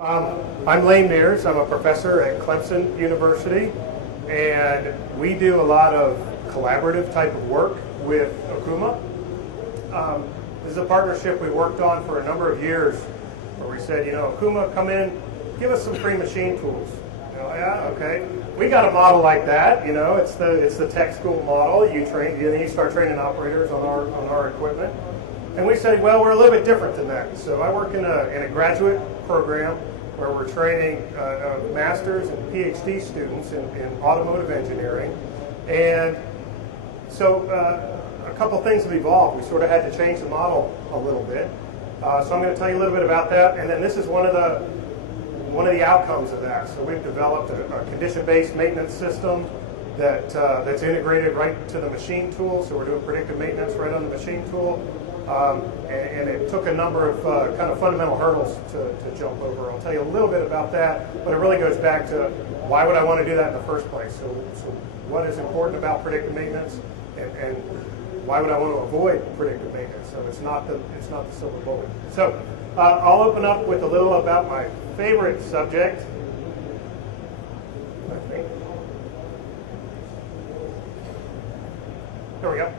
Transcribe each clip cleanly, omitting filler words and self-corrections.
I'm Laine Mears. I'm a professor at Clemson University, and we do a lot of collaborative type of work with Okuma. This is a partnership we worked on for a number of years, where we said, you know, Okuma, come in, give us some free machine tools. You know, yeah, okay. We got a model like that. You know, it's the tech school model. You start training operators on our equipment. And we said, well, we're a little bit different than that. So I work in a graduate program where we're training master's and PhD students in automotive engineering. And so a couple things have evolved. We sort of had to change the model a little bit. So I'm going to tell you a little bit about that. And then this is one of the outcomes of that. So we've developed a condition-based maintenance system that's integrated right to the machine tool. So we're doing predictive maintenance right on the machine tool. And it took a number of kind of fundamental hurdles to jump over. I'll tell you a little bit about that, but it really goes back to why would I want to do that in the first place? So what is important about predictive maintenance, and why would I want to avoid predictive maintenance? So it's not the silver bullet. So I'll open up with a little about my favorite subject, I think. There we go.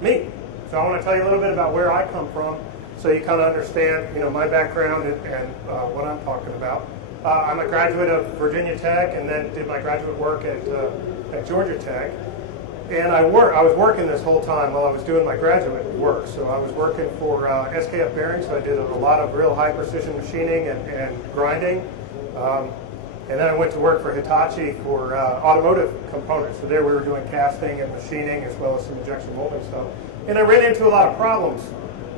Me. So I want to tell you a little bit about where I come from, so you kind of understand, you know, my background and what I'm talking about. I'm a graduate of Virginia Tech, and then did my graduate work at Georgia Tech. And I was working this whole time while I was doing my graduate work. So I was working for SKF Bearings, so I did a lot of real high precision machining and grinding. And then I went to work for Hitachi for automotive components. So there we were doing casting and machining as well as some injection molding stuff. And I ran into a lot of problems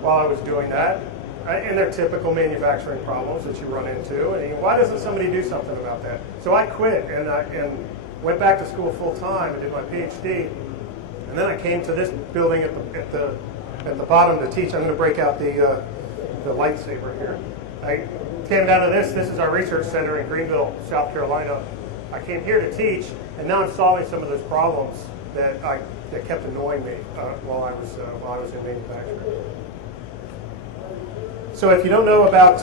while I was doing that. And they're typical manufacturing problems that you run into. And why doesn't somebody do something about that? So I quit and went back to school full time and did my PhD. And then I came to this building at the bottom to teach. I'm going to break out the lightsaber here. I came down to this. This is our research center in Greenville, South Carolina. I came here to teach, and now I'm solving some of those problems that kept annoying me while I was in manufacturing. So if you don't know about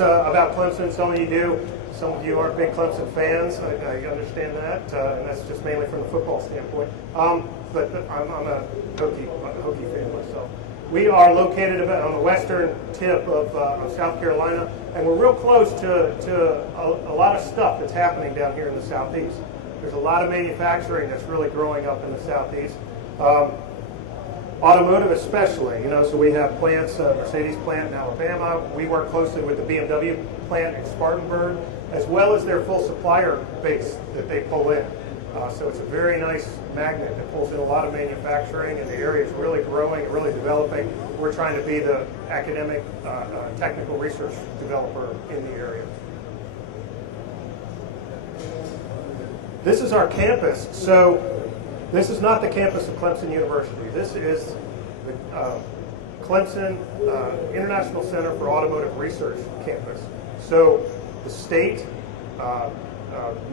Clemson, some of you do. Some of you aren't big Clemson fans. I understand that, and that's just mainly from the football standpoint. But I'm a Hokie fan myself. We are located on the western tip of South Carolina, and we're real close to a lot of stuff that's happening down here in the southeast. There's a lot of manufacturing that's really growing up in the southeast. Automotive especially, you know, so we have plants, Mercedes plant in Alabama. We work closely with the BMW plant in Spartanburg, as well as their full supplier base that they pull in. So it's a very nice magnet that pulls in a lot of manufacturing, and the area is really growing and really developing. We're trying to be the academic, technical research developer in the area. This is our campus. So this is not the campus of Clemson University. This is the Clemson International Center for Automotive Research campus. So the state,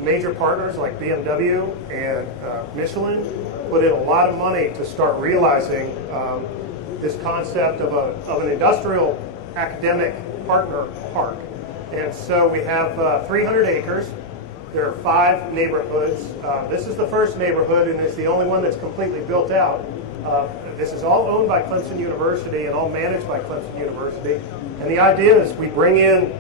major partners like BMW and Michelin put in a lot of money to start realizing this concept of an industrial academic partner park. And so we have 300 acres. There are 5 neighborhoods. This is the first neighborhood, and it's the only one that's completely built out. This is all owned by Clemson University and all managed by Clemson University. And the idea is we bring in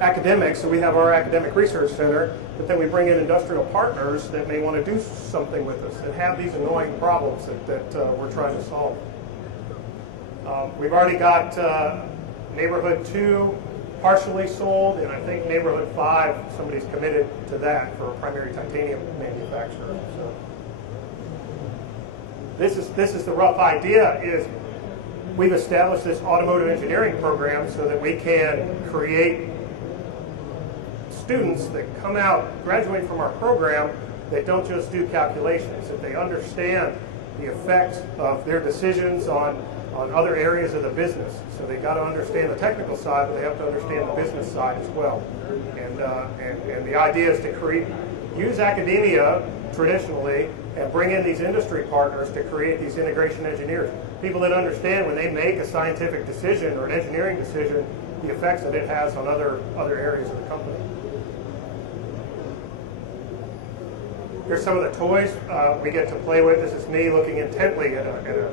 academics, so we have our academic research center, but then we bring in industrial partners that may want to do something with us and have these annoying problems that we're trying to solve. We've already got neighborhood 2 partially sold, and I think neighborhood 5, somebody's committed to that for a primary titanium manufacturer. So this is the rough idea. Is we've established this automotive engineering program so that we can create students that come out, graduate from our program, that don't just do calculations, that they understand the effects of their decisions on other areas of the business. So they got to understand the technical side, but they have to understand the business side as well. And the idea is to use academia traditionally and bring in these industry partners to create these integration engineers. People that understand when they make a scientific decision or an engineering decision, the effects that it has on other areas of the company. Here's some of the toys we get to play with. This is me looking intently at a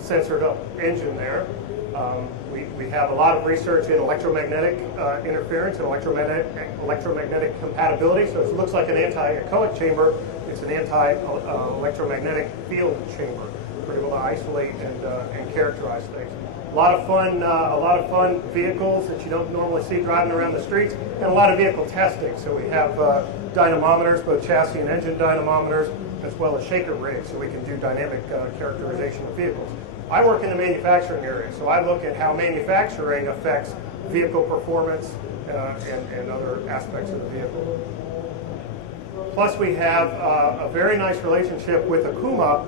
sensored up engine there. We have a lot of research in electromagnetic interference and electromagnetic compatibility. So it looks like an anti-echoic chamber. It's an anti-electromagnetic field chamber. We're able to isolate and characterize things. A lot of fun vehicles that you don't normally see driving around the streets, and a lot of vehicle testing. So we have dynamometers, both chassis and engine dynamometers, as well as shaker rigs, so we can do dynamic characterization of vehicles. I work in the manufacturing area, so I look at how manufacturing affects vehicle performance and other aspects of the vehicle. Plus, we have a very nice relationship with Akuma,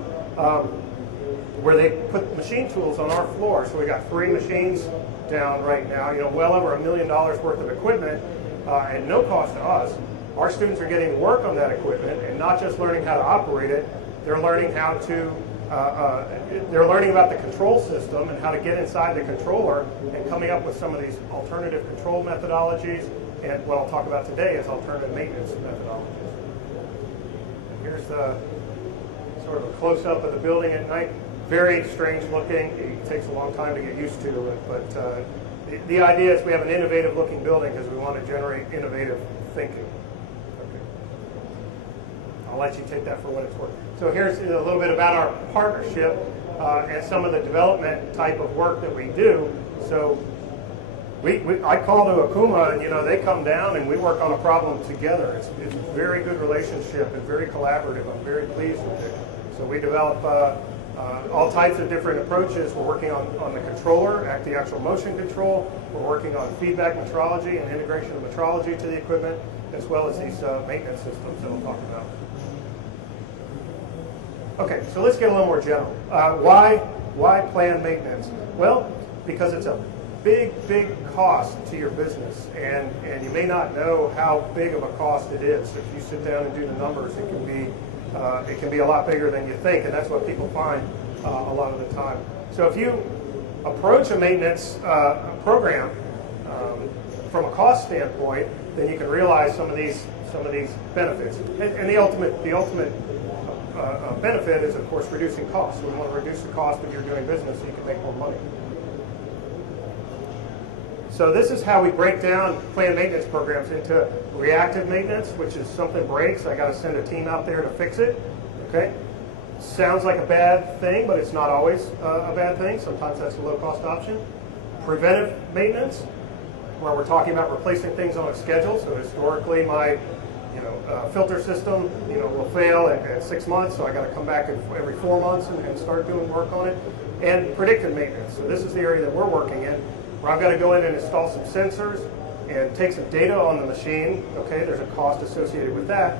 where they put machine tools on our floor. So we got 3 machines down right now, well over $1 million worth of equipment, and no cost to us. Our students are getting to work on that equipment and not just learning how to operate it, they're learning how to, they're learning about the control system and how to get inside the controller and coming up with some of these alternative control methodologies, and what I'll talk about today is alternative maintenance methodologies. And here's the sort of a close-up of the building at night. Very strange looking. It takes a long time to get used to it, but the idea is we have an innovative looking building because we want to generate innovative thinking. Okay. I'll let you take that for what it's worth. So here's a little bit about our partnership and some of the development type of work that we do. So I call to Akuma, and they come down and we work on a problem together. It's a very good relationship and very collaborative. I'm very pleased with it. So we develop all types of different approaches. We're working on the controller, the actual motion control. We're working on feedback metrology and integration of metrology to the equipment, as well as these maintenance systems that we'll talk about. Okay, so let's get a little more general. Why planned maintenance? Well, because it's a big cost to your business, and you may not know how big of a cost it is. If you sit down and do the numbers, it can be a lot bigger than you think, and that's what people find a lot of the time. So if you approach a maintenance program from a cost standpoint, then you can realize some of these benefits. And the ultimate benefit is, of course, reducing costs. We want to reduce the cost of your doing business so you can make more money. So this is how we break down planned maintenance programs into reactive maintenance, which is something breaks, I got to send a team out there to fix it. Okay, sounds like a bad thing, but it's not always a bad thing. Sometimes that's a low-cost option. Preventive maintenance, where we're talking about replacing things on a schedule. So historically, my filter system will fail at 6 months, so I got to come back every 4 months and start doing work on it. And predictive maintenance. So this is the area that we're working in, where I've got to go in and install some sensors and take some data on the machine. Okay, there's a cost associated with that,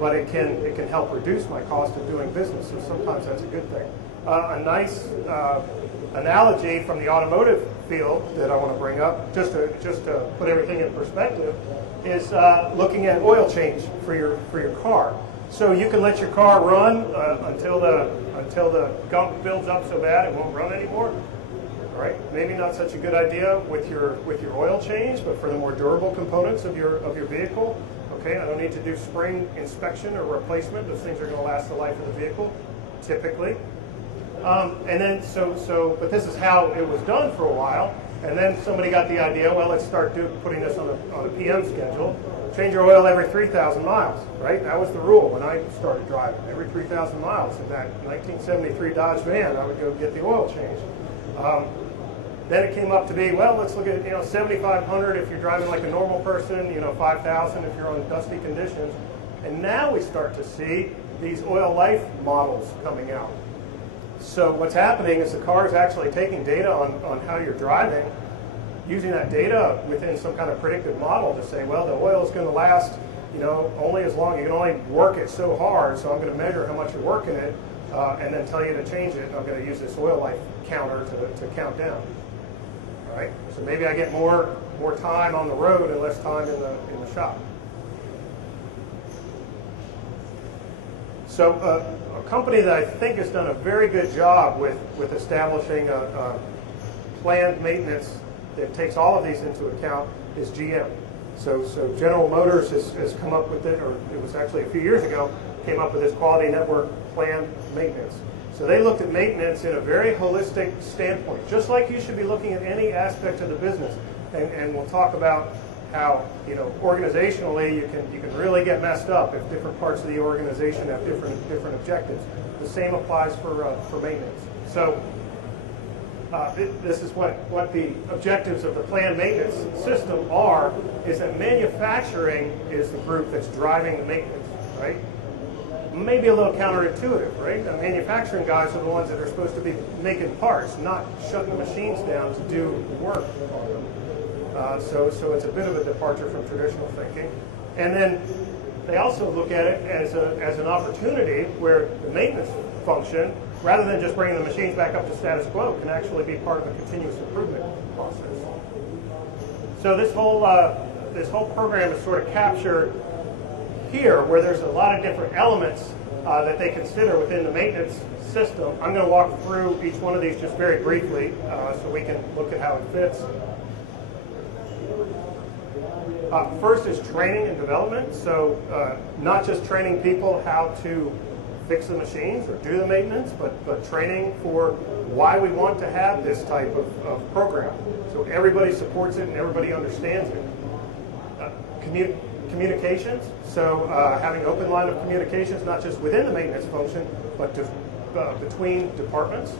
but it can help reduce my cost of doing business. So sometimes that's a good thing. A nice analogy from the automotive field that I want to bring up, just to put everything in perspective, is looking at oil change for your car. So you can let your car run until the gunk builds up so bad it won't run anymore. All right, maybe not such a good idea with your oil change, but for the more durable components of your vehicle, okay, I don't need to do spring inspection or replacement. Those things are going to last the life of the vehicle, typically. And then but this is how it was done for a while. And then somebody got the idea, well, let's start putting this on a PM schedule. Change your oil every 3,000 miles, right? That was the rule when I started driving. Every 3,000 miles in that 1973 Dodge van, I would go get the oil changed. Then it came up to be, well, let's look at 7,500 if you're driving like a normal person, 5,000 if you're on dusty conditions. And now we start to see these oil life models coming out. So what's happening is the car is actually taking data on how you're driving, using that data within some kind of predictive model to say, well, the oil is going to last, only as long, you can only work it so hard, so I'm going to measure how much you're working it, and then tell you to change it, and I'm going to use this oil life counter to count down. All right? So maybe I get more time on the road and less time in the shop. So a company that I think has done a very good job with establishing a planned maintenance that takes all of these into account is GM. So General Motors has come up with it, or it was actually a few years ago, came up with this quality network planned maintenance. So they looked at maintenance in a very holistic standpoint, just like you should be looking at any aspect of the business. And we'll talk about how, you know, organizationally you can really get messed up if different parts of the organization have different objectives. The same applies for maintenance. So this is what the objectives of the planned maintenance system are, is that manufacturing is the group that's driving the maintenance, right? Maybe a little counterintuitive, right? The manufacturing guys are the ones that are supposed to be making parts, not shutting machines down to do work. So it's a bit of a departure from traditional thinking. And then they also look at it as an opportunity where the maintenance function, rather than just bringing the machines back up to status quo, can actually be part of a continuous improvement process. So this whole program is sort of captured here, where there's a lot of different elements that they consider within the maintenance system. I'm going to walk through each one of these just very briefly so we can look at how it fits. First is training and development. So not just training people how to fix the machines or do the maintenance, but training for why we want to have this type of program. So everybody supports it and everybody understands it. Communications, so having open line of communications, not just within the maintenance function, but between departments.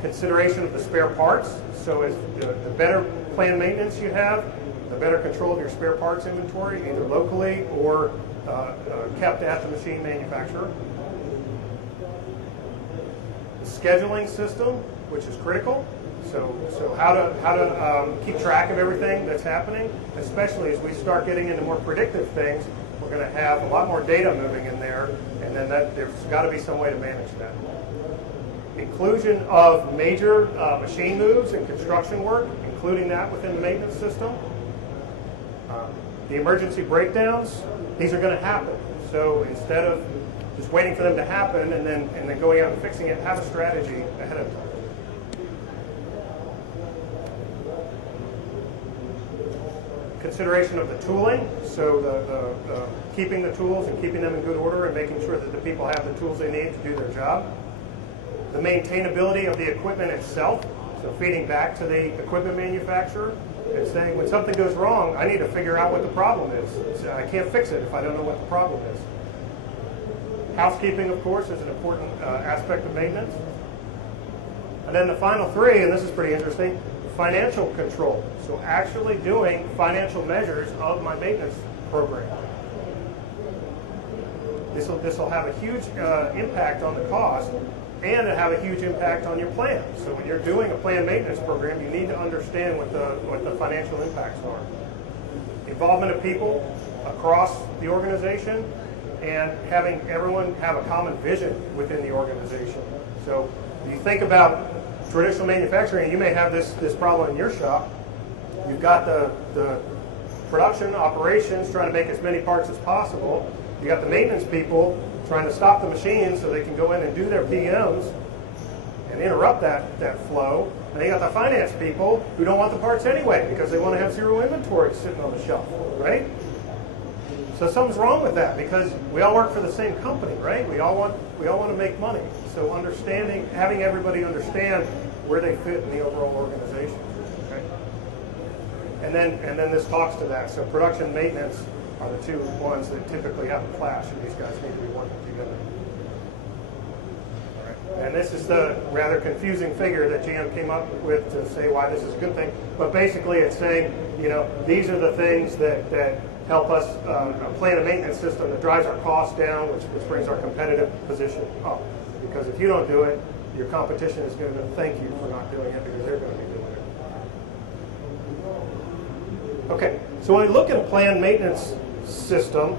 Consideration of the spare parts, so as the better planned maintenance you have, the better control of your spare parts inventory, either locally or kept at the machine manufacturer. The scheduling system, which is critical. So how to keep track of everything that's happening, especially as we start getting into more predictive things. We're going to have a lot more data moving in there, and then there's got to be some way to manage that. Inclusion of major machine moves and construction work, including that within the maintenance system. The emergency breakdowns, these are going to happen. So instead of just waiting for them to happen and then going out and fixing it, have a strategy ahead of time. Consideration of the tooling, so the keeping the tools and keeping them in good order and making sure that the people have the tools they need to do their job. The maintainability of the equipment itself, so feeding back to the equipment manufacturer and saying when something goes wrong, I need to figure out what the problem is. So I can't fix it if I don't know what the problem is. Housekeeping, of course, is an important aspect of maintenance. And then the final three, and this is pretty interesting, financial control. So actually doing financial measures of my maintenance program. This will have a huge impact on the cost, and it have a huge impact on your plan. So when you're doing a planned maintenance program, you need to understand what the financial impacts are. Involvement of people across the organization, and having everyone have a common vision within the organization. So if you think about traditional manufacturing, you may have this problem in your shop. You've got the production operations trying to make as many parts as possible. You got the maintenance people trying to stop the machines so they can go in and do their PMs and interrupt that flow. And you got the finance people who don't want the parts anyway because they want to have zero inventory sitting on the shelf, right? So something's wrong with that because we all work for the same company, right? We all want to make money. So having everybody understand where they fit in the overall organization. Okay? And then this talks to that. So production and maintenance are the two ones that typically have a clash, and these guys need to be working together. All right. And this is the rather confusing figure that GM came up with to say why this is a good thing. But basically it's saying, you know, these are the things that help us plan a maintenance system that drives our costs down, which brings our competitive position up. Because if you don't do it, your competition is going to thank you for not doing it because they're going to be doing it. Okay, so when we look at a planned maintenance system,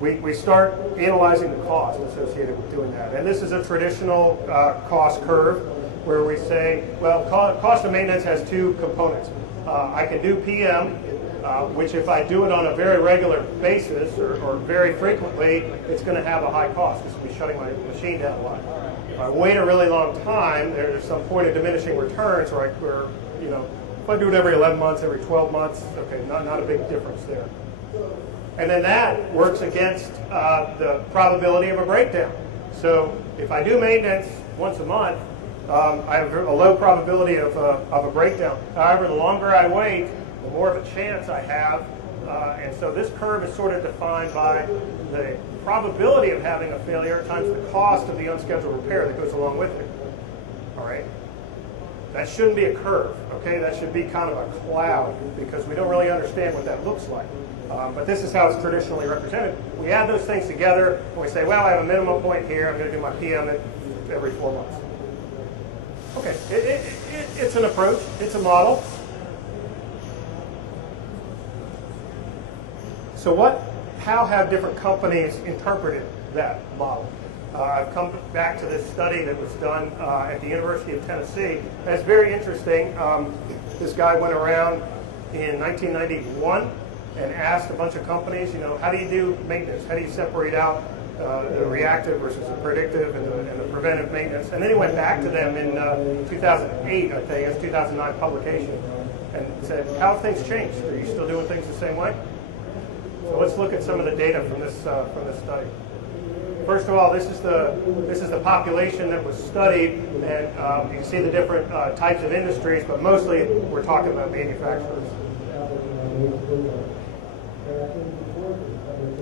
we start analyzing the cost associated with doing that. And this is a traditional cost curve where we say, well, cost of maintenance has two components. I can do PM which if I do it on a very regular basis or very frequently, it's going to have a high cost. It's going to be shutting my machine down a lot. If I wait a really long time, there's some point of diminishing returns where you know, if I do it every 11 months, every 12 months, okay, not a big difference there. And then that works against the probability of a breakdown. So if I do maintenance once a month, I have a low probability of a breakdown. However, the longer I wait, the more of a chance I have. And so this curve is sort of defined by the probability of having a failure times the cost of the unscheduled repair that goes along with it. All right? That shouldn't be a curve, okay? That should be kind of a cloud because we don't really understand what that looks like. But this is how it's traditionally represented. We add those things together and we say, well, I have a minimum point here. I'm going to do my PM every 4 months. Okay, it's an approach. It's a model. So how have different companies interpreted that model? I've come back to this study that was done at the University of Tennessee. And it's very interesting. This guy went around in 1991 and asked a bunch of companies, you know, how do you do maintenance? How do you separate out the reactive versus the predictive and the preventive maintenance? And then he went back to them in 2008, I think, it's 2009 publication, and said, how have things changed? Are you still doing things the same way? So let's look at some of the data from this study. First of all, this is the population that was studied, and you can see the different types of industries, but mostly we're talking about manufacturers.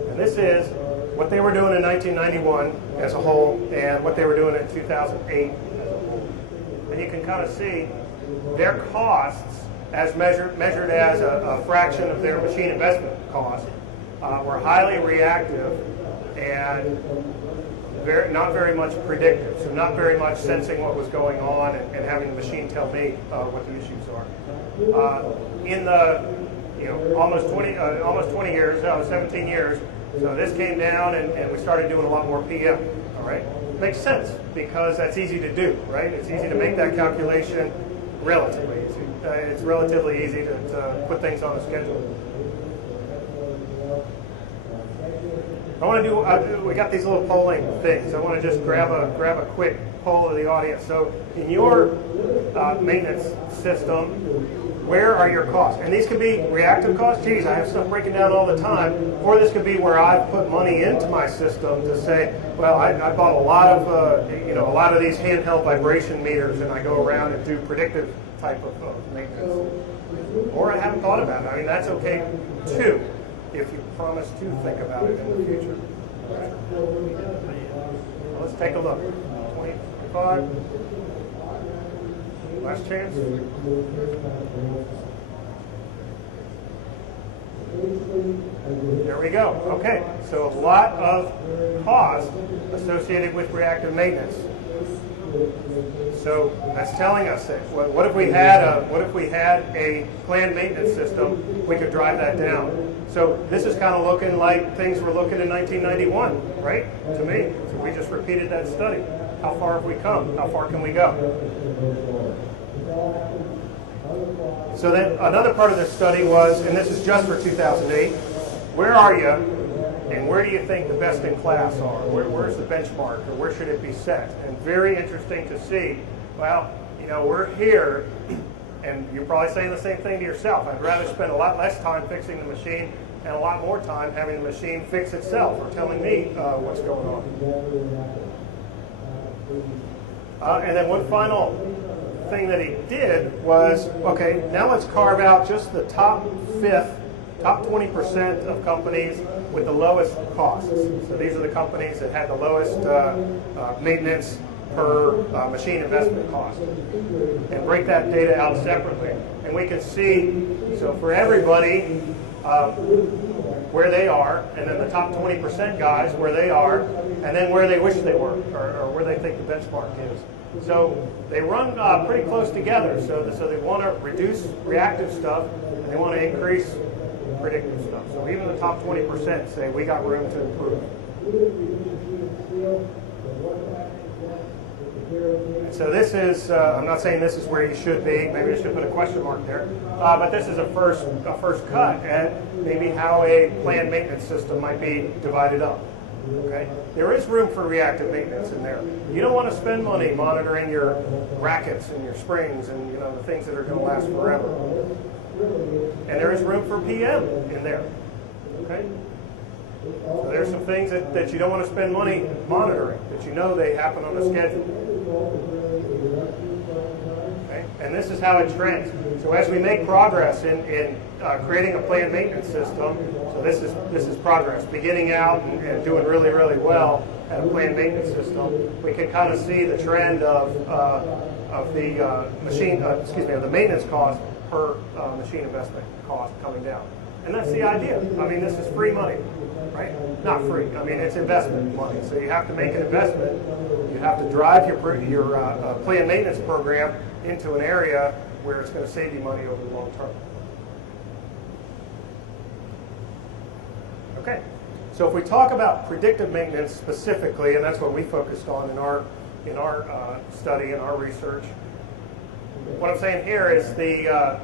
And this is what they were doing in 1991 as a whole, and what they were doing in 2008 as a whole. And you can kind of see their costs, as measured as a fraction of their machine investment cost, were highly reactive and not very much predictive, so not very much sensing what was going on and having the machine tell me what the issues are. In the almost 20 years, 17 years, so this came down and we started doing a lot more PM. All right, makes sense because that's easy to do, right? It's easy to make that calculation relatively easy. It's relatively easy to put things on a schedule. I want to do. We got these little polling things. I want to just grab a quick poll of the audience. So, in your maintenance system, where are your costs? And these could be reactive costs. Geez, I have stuff breaking down all the time. Or this could be where I've put money into my system to say, well, I bought a lot of these handheld vibration meters, and I go around and do predictive type of maintenance. Or I haven't thought about it. I mean, that's okay too, if you promise to think about it in the future. Well, let's take a look. 25. Last chance. There we go. Okay, so a lot of cost associated with reactive maintenance. So that's telling us that what if we had a planned maintenance system, we could drive that down. So this is kind of looking like things were looking in 1991, right? To me. So we just repeated that study. How far have we come? How far can we go? So then another part of this study was, and this is just for 2008, where are you and where do you think the best in class are? Where's the benchmark, or where should it be set? And very interesting to see, well, we're here, and you're probably saying the same thing to yourself. I'd rather spend a lot less time fixing the machine and a lot more time having the machine fix itself or telling me what's going on. And then one final thing that he did was, okay, now let's carve out just the top 20% of companies with the lowest costs. So these are the companies that had the lowest maintenance per machine investment cost. And break that data out separately. And we can see, so for everybody, where they are, and then the top 20% guys, where they are, and then where they wish they were, or where they think the benchmark is. So they run pretty close together. So they want to reduce reactive stuff, and they want to increase predictive stuff. So even the top 20% say we got room to improve. So this is, I'm not saying this is where you should be, maybe I should put a question mark there, but this is a first cut at maybe how a planned maintenance system might be divided up. Okay? There is room for reactive maintenance in there. You don't want to spend money monitoring your rackets and your springs and the things that are going to last forever. And there is room for PM in there. Okay? So there's some things that you don't want to spend money monitoring, that you know they happen on a schedule. Okay? And this is how it trends. So as we make progress in creating a planned maintenance system, so this is progress, beginning out and doing really, really well at a planned maintenance system, we can kind of see the trend of the the maintenance cost per machine investment cost coming down. And that's the idea. I mean, this is free money, right? Not free. I mean, it's investment money. So you have to make an investment. You have to drive your planned maintenance program into an area where it's going to save you money over the long term. Okay. So if we talk about predictive maintenance specifically, and that's what we focused on in our study and our research, what I'm saying here is the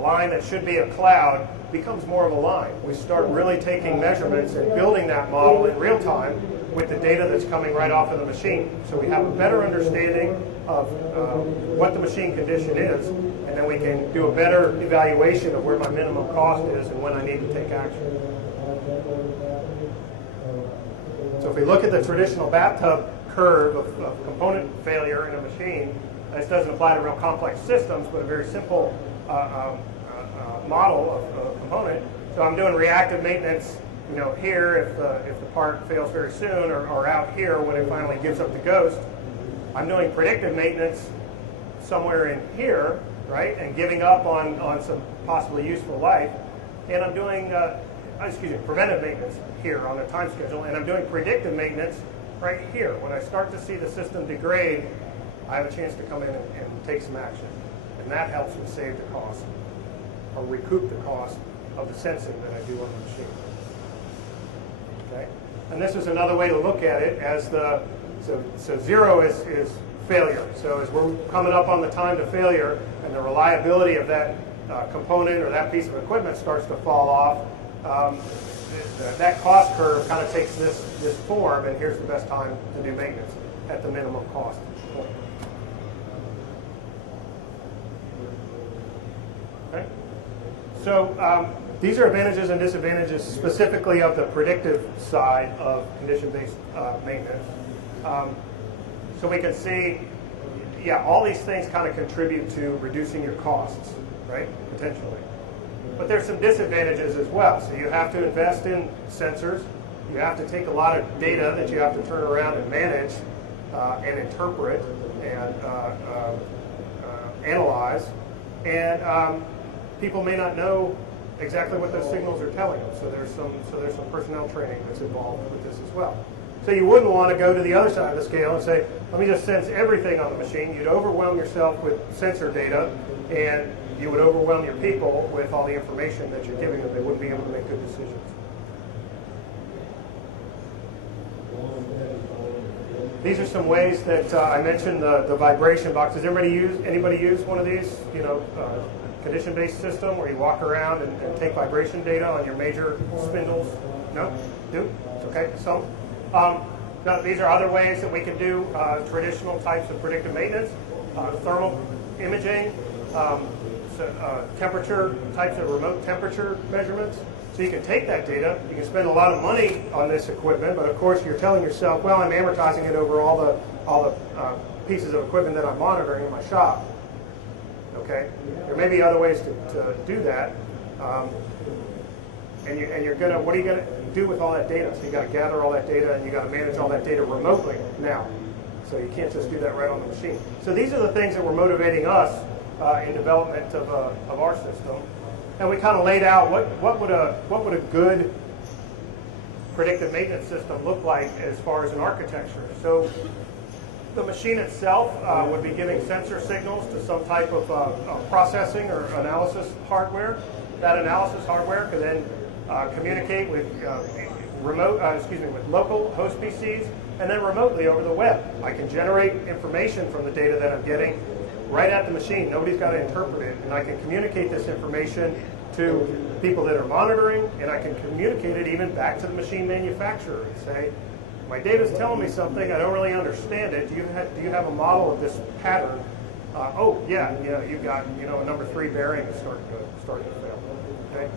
line that should be a cloud becomes more of a line. We start really taking measurements and building that model in real time with the data that's coming right off of the machine. So we have a better understanding of what the machine condition is, and then we can do a better evaluation of where my minimum cost is and when I need to take action. So if we look at the traditional bathtub curve of component failure in a machine, this doesn't apply to real complex systems, but a very simple model of a component. So I'm doing reactive maintenance, here if the part fails very soon, or out here when it finally gives up the ghost. I'm doing predictive maintenance somewhere in here, right, and giving up on some possibly useful life. And I'm doing, preventive maintenance here on a time schedule, and I'm doing predictive maintenance right here. When I start to see the system degrade, I have a chance to come in and take some action. And that helps me save the cost, or recoup the cost of the sensing that I do on the machine. Okay? And this is another way to look at it as so zero is failure. So as we're coming up on the time to failure and the reliability of that component or that piece of equipment starts to fall off, that cost curve kind of takes this form, and here's the best time to do maintenance at the minimum cost point. Okay? So these are advantages and disadvantages specifically of the predictive side of condition-based maintenance. So we can see, all these things kind of contribute to reducing your costs, right, potentially. But there's some disadvantages as well. So you have to invest in sensors. You have to take a lot of data that you have to turn around and manage and interpret and analyze. And people may not know exactly what those signals are telling them. So there's some personnel training that's involved with this as well. So you wouldn't want to go to the other side of the scale and say, let me just sense everything on the machine. You'd overwhelm yourself with sensor data, and you would overwhelm your people with all the information that you're giving them. They wouldn't be able to make good decisions. These are some ways that I mentioned the vibration boxes. Anybody use one of these? Condition-based system where you walk around and take vibration data on your major spindles? No? Do? Okay. Some. No, these are other ways that we can do traditional types of predictive maintenance, thermal imaging, temperature types of remote temperature measurements. So you can take that data, you can spend a lot of money on this equipment, but of course you're telling yourself, well, I'm amortizing it over all the pieces of equipment that I'm monitoring in my shop. Okay, there may be other ways to do that, and you're gonna. What are you gonna do with all that data? So you got to gather all that data, and you got to manage all that data remotely now. So you can't just do that right on the machine. So these are the things that were motivating us in development of our system, and we kind of laid out what would a good predictive maintenance system look like as far as an architecture. So the machine itself would be giving sensor signals to some type of processing or analysis hardware. That analysis hardware could then communicate with with local host PCs and then remotely over the web. I can generate information from the data that I'm getting right at the machine. Nobody's got to interpret it, and I can communicate this information to people that are monitoring, and I can communicate it even back to the machine manufacturer and say, my data's telling me something, I don't really understand it. Do you have a model of this pattern? Oh yeah, you've got a number 3 bearing is starting to fail. Okay?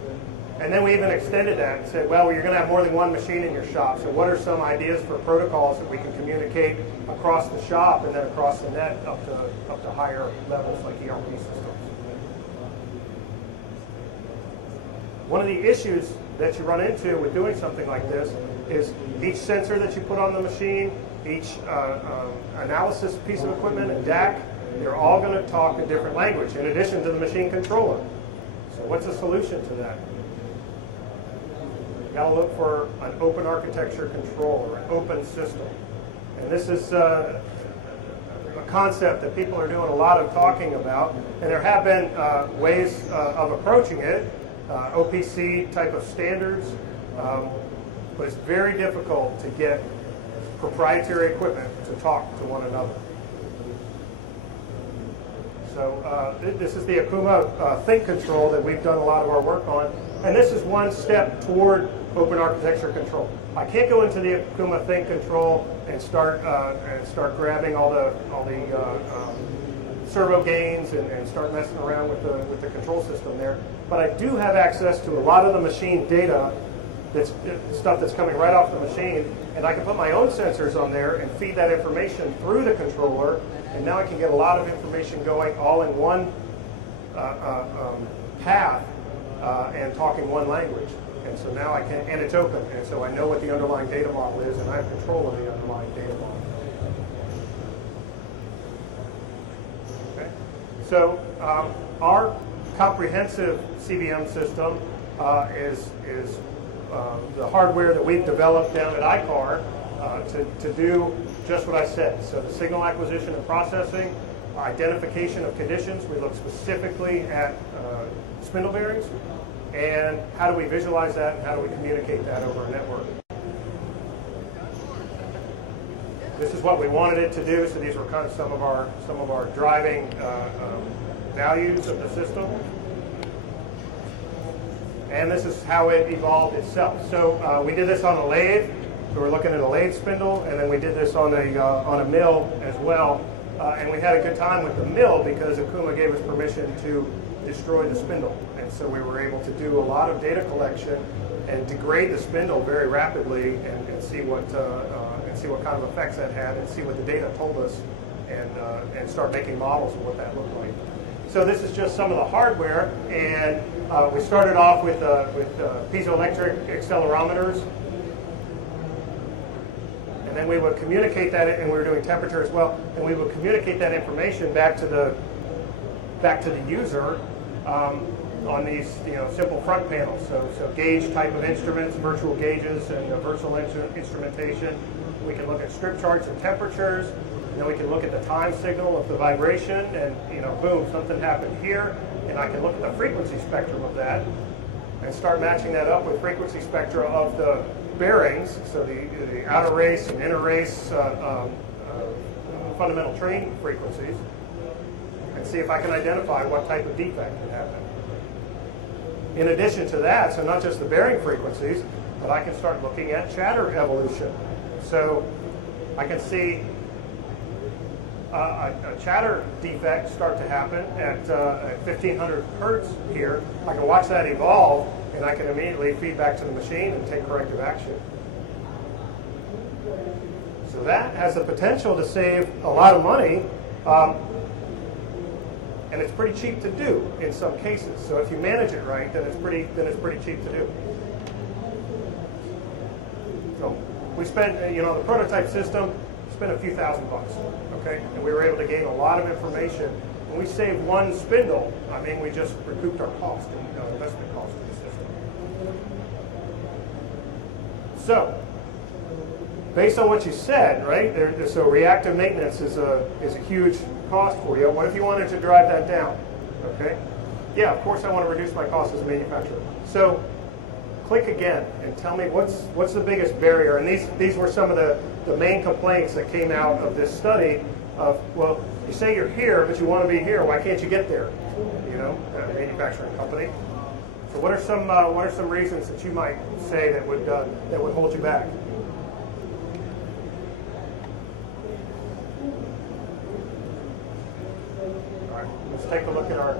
And then we even extended that and said, well, you're going to have more than one machine in your shop. So what are some ideas for protocols that we can communicate across the shop and then across the net up to higher levels like ERP systems? One of the issues that you run into with doing something like this is each sensor that you put on the machine, each analysis piece of equipment and DAC, they're all going to talk a different language in addition to the machine controller. So what's the solution to that? You've got to look for an open architecture controller, an open system. And this is a concept that people are doing a lot of talking about, and there have been ways of approaching it, OPC type of standards, but it's very difficult to get proprietary equipment to talk to one another. So this is the Akuma Think Control that we've done a lot of our work on, and this is one step toward open architecture control. I can't go into the Akuma Think Control and start grabbing all the servo gains and start messing around with the control system there. But I do have access to a lot of the machine data, that's stuff that's coming right off the machine, and I can put my own sensors on there and feed that information through the controller, and now I can get a lot of information going all in one path and talking one language. And so now I can, and it's open, and so I know what the underlying data model is, and I have control of the underlying data model. Okay. So our comprehensive CVM system is the hardware that we've developed down at ICAR to do just what I said. So the signal acquisition and processing, identification of conditions. We look specifically at spindle bearings, and how do we visualize that, and how do we communicate that over a network. This is what we wanted it to do. So these were kind of some of our driving values of the system. And this is how it evolved itself. So we did this on a lathe. So we're looking at a lathe spindle, and then we did this on a mill as well. And we had a good time with the mill because Akuma gave us permission to destroy the spindle. And so we were able to do a lot of data collection and degrade the spindle very rapidly and see what kind of effects that had, and see what the data told us, and start making models of what that looked like. So this is just some of the hardware, and we started off with piezoelectric accelerometers, and then we would communicate that, and we were doing temperature as well, and we would communicate that information back to the user on these simple front panels. So gauge type of instruments, virtual gauges, and virtual instrumentation. We can look at strip charts and temperatures. And then we can look at the time signal of the vibration, and boom, something happened here, and I can look at the frequency spectrum of that and start matching that up with frequency spectra of the bearings, so the outer race and inner race fundamental train frequencies, and see if I can identify what type of defect had happened. In addition to that, so not just the bearing frequencies, but I can start looking at chatter evolution. So I can see a chatter defect start to happen at 1500 hertz here. I can watch that evolve, and I can immediately feed back to the machine and take corrective action. So that has the potential to save a lot of money, and it's pretty cheap to do in some cases. So if you manage it right, then it's pretty cheap to do. So we spent, the prototype system, spent a few $1,000s, okay? And we were able to gain a lot of information. When we saved one spindle, I mean, we just recouped our cost, investment cost of the system. So, based on what you said, right? So reactive maintenance is a huge cost for you. What if you wanted to drive that down? Okay? Yeah, of course I want to reduce my cost as a manufacturer. So click again and tell me what's the biggest barrier. And these were some of the main complaints that came out of this study of, well, you say you're here, but you want to be here. Why can't you get there? You know, a manufacturing company. So what are some reasons that you might say that would hold you back? All right, let's take a look at our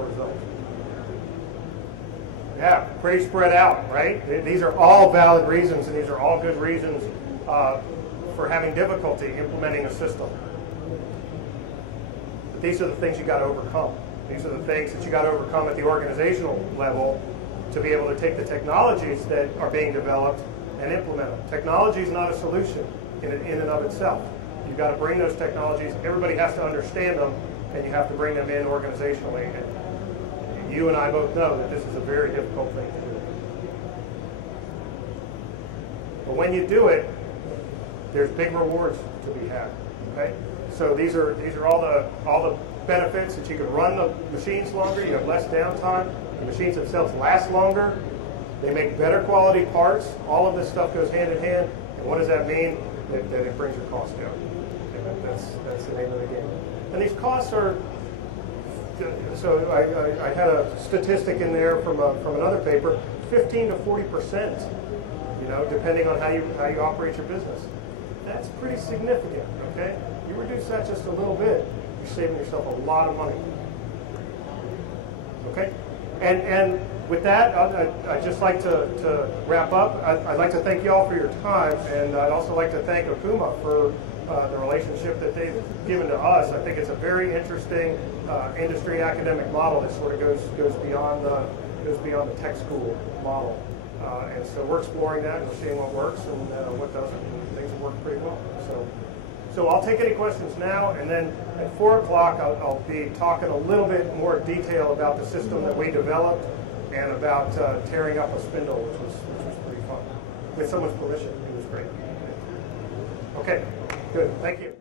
results. Yeah, pretty spread out, right? These are all valid reasons, and these are all good reasons for having difficulty implementing a system. But these are the things you got to overcome. These are the things that you got to overcome at the organizational level to be able to take the technologies that are being developed and implement them. Technology is not a solution in and of itself. You've got to bring those technologies. Everybody has to understand them, and you have to bring them in organizationally. And you and I both know that this is a very difficult thing to do. But when you do it, there's big rewards to be had. Okay? So these are all the benefits that you can run the machines longer. You have less downtime. The machines themselves last longer. They make better quality parts. All of this stuff goes hand in hand. And what does that mean? That it brings your costs down. And that's the name of the game. And these costs are. So I had a statistic in there from another paper, 15 to 40%. You know, depending on how you operate your business. That's pretty significant. Okay, you reduce that just a little bit, you're saving yourself a lot of money. Okay, and with that, I'd just like to wrap up. I'd like to thank you all for your time, and I'd also like to thank Okuma for the relationship that they've given to us. I think it's a very interesting industry academic model that sort of goes beyond the tech school model. And so we're exploring that and we're seeing what works and what doesn't, and things have worked pretty well. So I'll take any questions now, and then at 4 o'clock I'll be talking a little bit more detail about the system that we developed and about tearing up a spindle, which was pretty fun. With someone's permission, it was great. Okay, good, thank you.